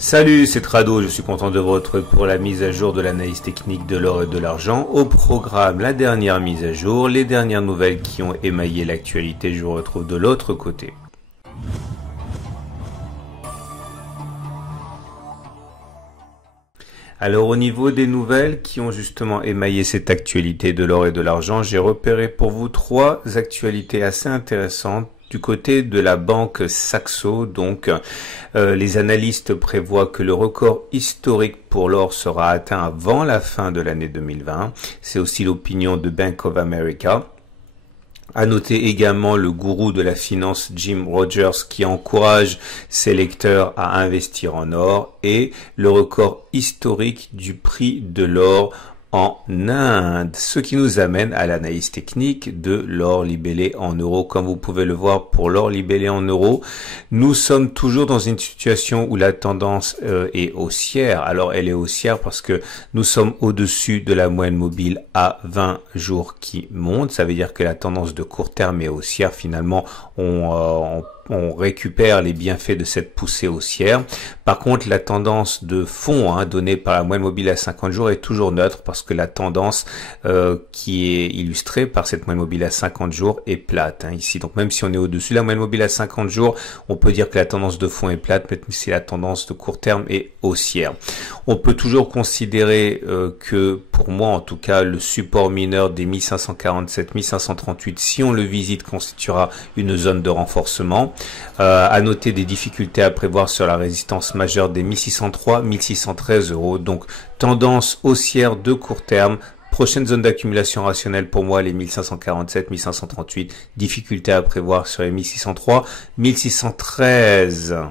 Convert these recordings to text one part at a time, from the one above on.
Salut, c'est Trado, je suis content de vous retrouver pour la mise à jour de l'analyse technique de l'or et de l'argent. Au programme, la dernière mise à jour, les dernières nouvelles qui ont émaillé l'actualité, je vous retrouve de l'autre côté. Alors au niveau des nouvelles qui ont justement émaillé cette actualité de l'or et de l'argent, j'ai repéré pour vous trois actualités assez intéressantes. Du côté de la banque Saxo, donc les analystes prévoient que le record historique pour l'or sera atteint avant la fin de l'année 2020. C'est aussi l'opinion de Bank of America. À noter également le gourou de la finance Jim Rogers qui encourage ses lecteurs à investir en or et le record historique du prix de l'or en Inde, ce qui nous amène à l'analyse technique de l'or libellé en euros. Comme vous pouvez le voir pour l'or libellé en euros, nous sommes toujours dans une situation où la tendance est haussière. Alors elle est haussière parce que nous sommes au-dessus de la moyenne mobile à 20 jours qui monte. Ça veut dire que la tendance de court terme est haussière. Finalement, on récupère les bienfaits de cette poussée haussière. Par contre, la tendance de fond donnée par la moyenne mobile à 50 jours est toujours neutre parce que la tendance qui est illustrée par cette moyenne mobile à 50 jours est plate ici. Donc même si on est au-dessus de la moyenne mobile à 50 jours, on peut dire que la tendance de fond est plate, même si la tendance de court terme est haussière. On peut toujours considérer que, pour moi en tout cas, le support mineur des 1547-1538, si on le visite, constituera une zone de renforcement. À noter des difficultés à prévoir sur la résistance majeure des 1603-1613 euros. Donc tendance haussière de court terme. Prochaine zone d'accumulation rationnelle pour moi, les 1547-1538. Difficulté à prévoir sur les 1603-1613.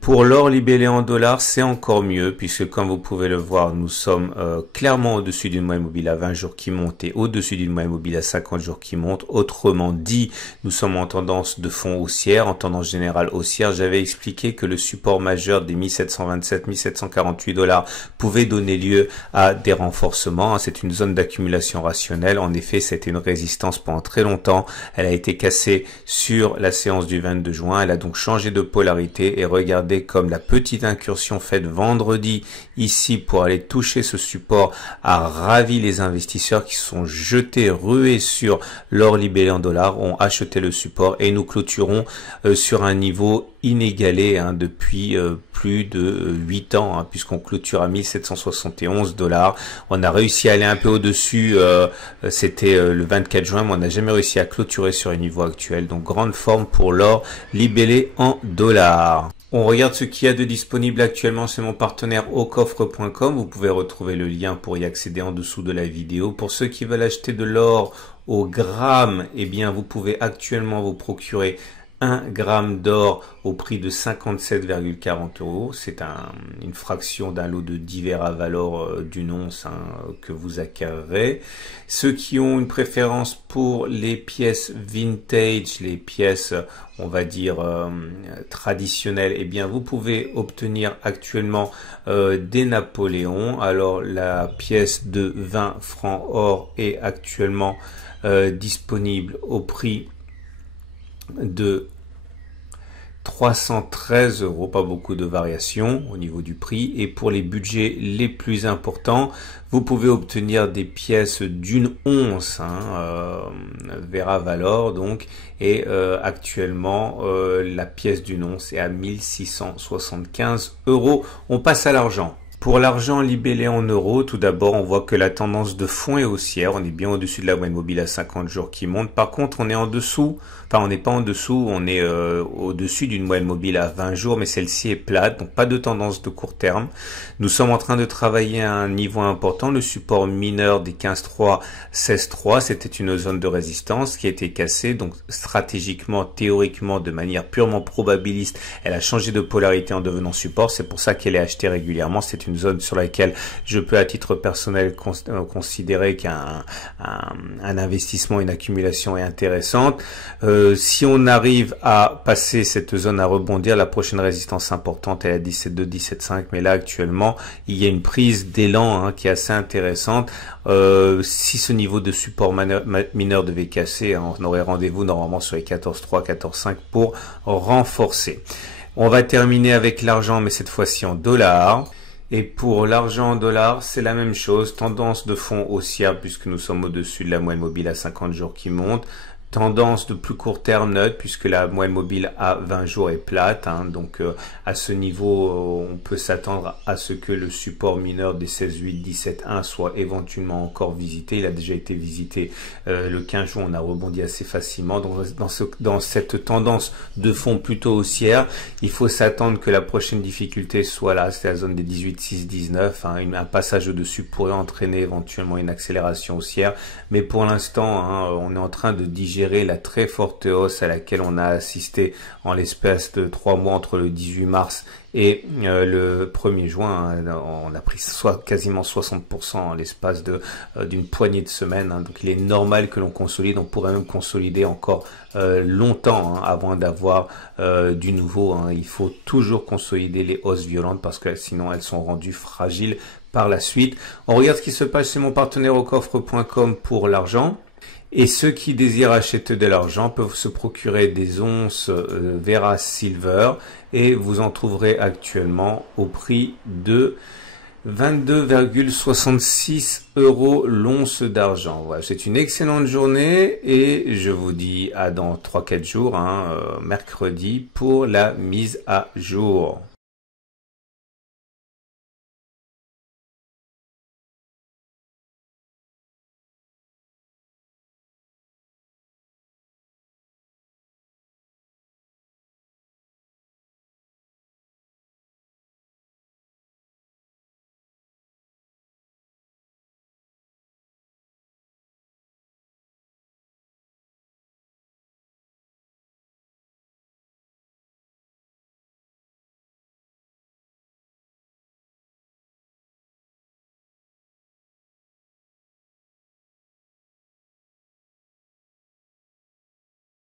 Pour l'or libellé en dollars, c'est encore mieux puisque comme vous pouvez le voir, nous sommes clairement au-dessus d'une moyenne mobile à 20 jours qui monte et au-dessus d'une moyenne mobile à 50 jours qui monte. Autrement dit, nous sommes en tendance de fond haussière, en tendance générale haussière. J'avais expliqué que le support majeur des 1727-1748 dollars pouvait donner lieu à des renforcements. C'est une zone d'accumulation rationnelle. En effet, c'était une résistance pendant très longtemps. Elle a été cassée sur la séance du 22 juin. Elle a donc changé de polarité et regardez comme la petite incursion faite vendredi ici pour aller toucher ce support a ravi les investisseurs qui sont jetés, rués sur l'or libellé en dollars, ont acheté le support et nous clôturons sur un niveau inégalé depuis plus de 8 ans puisqu'on clôture à 1771 dollars. On a réussi à aller un peu au-dessus, c'était le 24 juin, mais on n'a jamais réussi à clôturer sur les niveaux actuels. Donc grande forme pour l'or libellé en dollars. On regarde ce qu'il y a de disponible actuellement chez mon partenaire aucoffre.com. Vous pouvez retrouver le lien pour y accéder en dessous de la vidéo. Pour ceux qui veulent acheter de l'or au gramme, eh bien vous pouvez actuellement vous procurer 1 gramme d'or au prix de 57,40 euros. C'est une fraction d'un lot de divers à valeur d'une once que vous acquérerez. Ceux qui ont une préférence pour les pièces vintage, les pièces on va dire traditionnelles, eh bien vous pouvez obtenir actuellement des Napoléons. Alors la pièce de 20 francs or est actuellement disponible au prix de 313 euros, pas beaucoup de variations au niveau du prix. Et pour les budgets les plus importants, vous pouvez obtenir des pièces d'une once, Vera Valor donc, et actuellement la pièce d'une once est à 1675 euros. On passe à l'argent. Pour l'argent libellé en euros, tout d'abord, on voit que la tendance de fond est haussière. On est bien au-dessus de la moyenne mobile à 50 jours qui monte. Par contre, on est en dessous. Enfin, on n'est pas en dessous. On est au-dessus d'une moyenne mobile à 20 jours, mais celle-ci est plate. Donc, pas de tendance de court terme. Nous sommes en train de travailler à un niveau important. Le support mineur des 15.3, 16.3, c'était une zone de résistance qui a été cassée. Donc, stratégiquement, théoriquement, de manière purement probabiliste, elle a changé de polarité en devenant support. C'est pour ça qu'elle est achetée régulièrement. C'est une zone sur laquelle je peux à titre personnel considérer qu'un investissement, une accumulation est intéressante. Si on arrive à passer cette zone à rebondir, la prochaine résistance importante est à 17,2, 17,5, mais là actuellement il y a une prise d'élan qui est assez intéressante. Si ce niveau de support mineur devait casser, on aurait rendez-vous normalement sur les 14,3, 14,5 pour renforcer. On va terminer avec l'argent, mais cette fois-ci en dollars. Et pour l'argent en dollars, c'est la même chose. Tendance de fond haussière puisque nous sommes au-dessus de la moyenne mobile à 50 jours qui monte. Tendance de plus court terme neutre puisque la moyenne mobile à 20 jours est plate. Donc à ce niveau, on peut s'attendre à ce que le support mineur des 16,8, 17,1 soit éventuellement encore visité. Il a déjà été visité le 15 juin. On a rebondi assez facilement. Donc dans cette tendance de fond plutôt haussière, il faut s'attendre que la prochaine difficulté soit là. C'est la zone des 18,6, 19. Un passage au-dessus pourrait entraîner éventuellement une accélération haussière. Mais pour l'instant, on est en train de digérer la très forte hausse à laquelle on a assisté en l'espace de 3 mois entre le 18 mars et le 1er juin. On a pris quasiment 60% en l'espace d'une poignée de semaines. Donc il est normal que l'on consolide. On pourrait même consolider encore longtemps avant d'avoir du nouveau. Il faut toujours consolider les hausses violentes parce que sinon elles sont rendues fragiles par la suite. On regarde ce qui se passe chez mon partenaire au coffre.com pour l'argent. Et ceux qui désirent acheter de l'argent peuvent se procurer des onces Vera Silver et vous en trouverez actuellement au prix de 22,66 € l'once d'argent. Voilà, c'est une excellente journée et je vous dis à dans 3-4 jours, mercredi, pour la mise à jour.